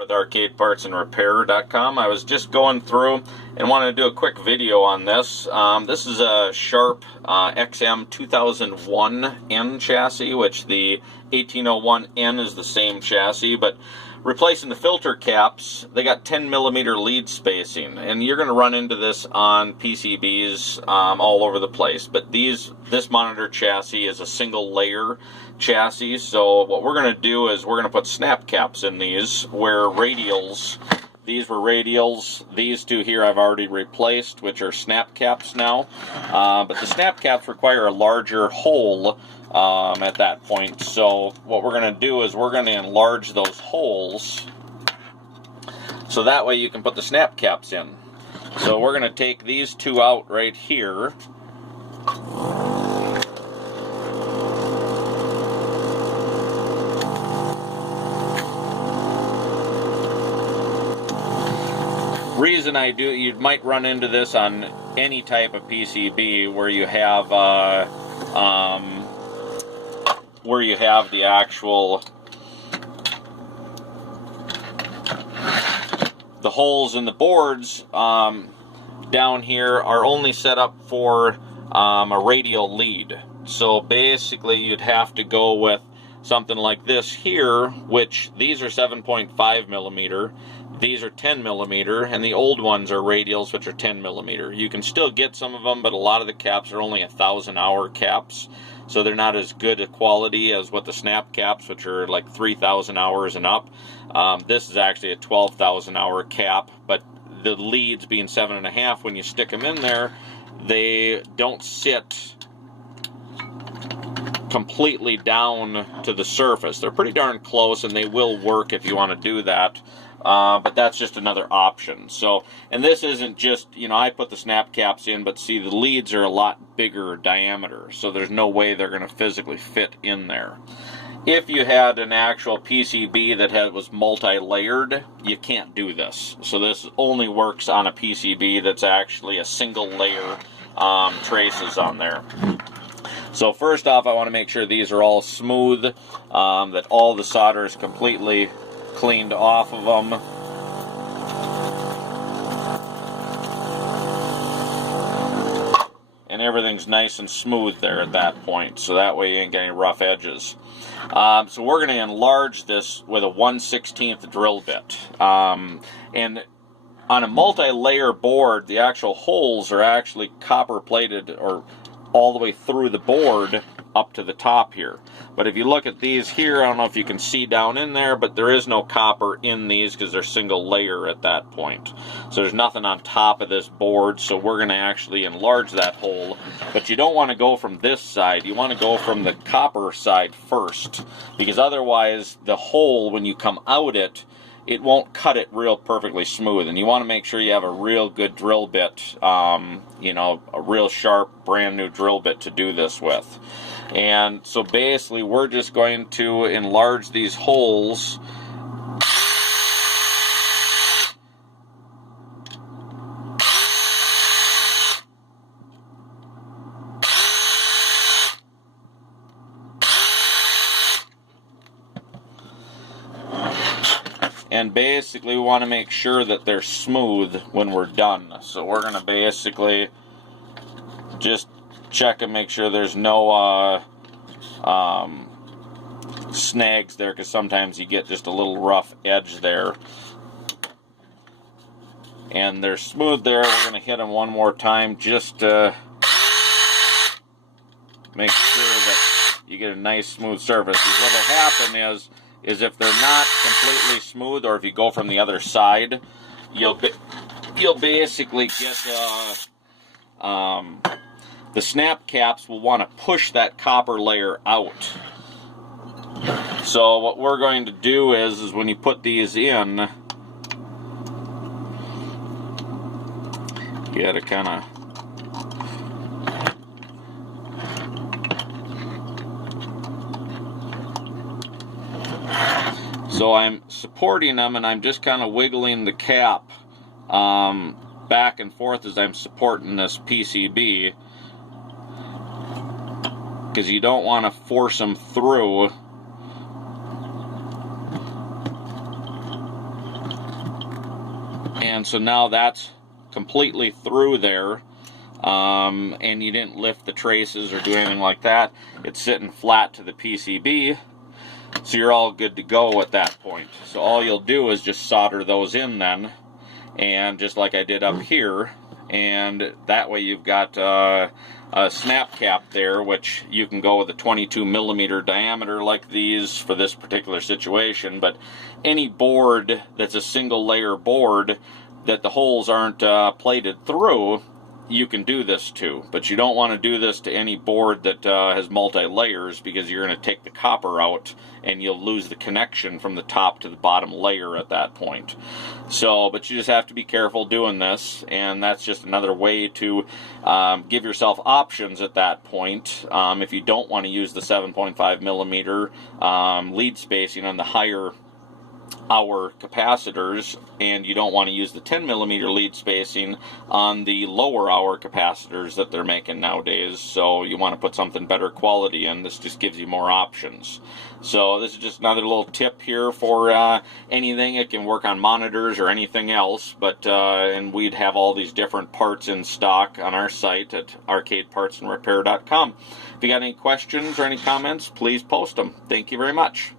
With arcadepartsandrepair.com. I was just going through and wanted to do a quick video on this. This is a Sharp XM 2001N chassis, which the 1801N is the same chassis, but replacing the filter caps, they got 10mm lead spacing, and you're going to run into this on PCBs all over the place. But this monitor chassis is a single layer chassis, so what we're going to do is we're going to put snap caps in these where radials, these were radials, these two here I've already replaced, which are snap caps now, but the snap caps require a larger hole at that point. So what we're going to do is we're going to enlarge those holes so that way you can put the snap caps in. So we're going to take these two out right here. Reason I do, you might run into this on any type of PCB where you have the actual holes in the boards down here are only set up for a radial lead. So basically you'd have to go with something like this here, which these are 7.5mm, these are 10mm, and the old ones are radials, which are 10mm. You can still get some of them, but a lot of the caps are only 1,000-hour caps, so they're not as good a quality as what the snap caps, which are like 3,000 hours and up. This is actually a 12,000-hour cap, but the leads being 7.5, when you stick them in there, they don't sit completely down to the surface. They're pretty darn close, and they will work if you want to do that. But that's just another option. So, and this isn't just, I put the snap caps in, but see, the leads are a lot bigger diameter, so there's no way they're going to physically fit in there. If you had an actual PCB that was multi-layered, you can't do this. So this only works on a PCB that's actually a single layer traces on there. So first off, I want to make sure these are all smooth, that all the solder is completely cleaned off of them. And everything's nice and smooth there at that point, so that way you ain't got any rough edges. So we're going to enlarge this with a 1/16 drill bit. And on a multi-layer board, the actual holes are actually copper plated or all the way through the board up to the top here. But if you look at these here, I don't know if you can see down in there, but there is no copper in these because they're single layer at that point. So there's nothing on top of this board, so we're going to actually enlarge that hole. But you don't want to go from this side, you want to go from the copper side first, because otherwise the hole, when you come out it won't cut it real perfectly smooth, and you want to make sure you have a real good drill bit, a real sharp brand new drill bit to do this with. And so basically we're just going to enlarge these holes and basically we want to make sure that they're smooth when we're done. So we're going to basically just check and make sure there's no snags there, because sometimes you get just a little rough edge there. And they're smooth there. We're going to hit them one more time just to make sure that you get a nice smooth surface. Because what will happen is if they're not completely smooth, or if you go from the other side, you'll basically get the snap caps will want to push that copper layer out. So what we're going to do is when you put these in, you got to kind of so I'm supporting them, and I'm just kind of wiggling the cap back and forth as I'm supporting this PCB, because you don't want to force them through. And so now that's completely through there, and you didn't lift the traces or do anything like that. It's sitting flat to the PCB, so you're all good to go at that point. So all you'll do is just solder those in then, and just like I did up here, and that way you've got a snap cap there, which you can go with a 22 millimeter diameter like these for this particular situation, but any board that's a single layer board that the holes aren't plated through, you can do this to. But you don't want to do this to any board that has multi-layers, because you're going to take the copper out and you'll lose the connection from the top to the bottom layer at that point. So, but you just have to be careful doing this, and that's just another way to give yourself options at that point. If you don't want to use the 7.5 millimeter lead spacing on the higher hour capacitors, and you don't want to use the 10 millimeter lead spacing on the lower hour capacitors that they're making nowadays, so you want to put something better quality in. This just gives you more options. So this is just another little tip here for anything. It can work on monitors or anything else, but and we'd have all these different parts in stock on our site at arcadepartsandrepair.com. If you got any questions or any comments, please post them. Thank you very much.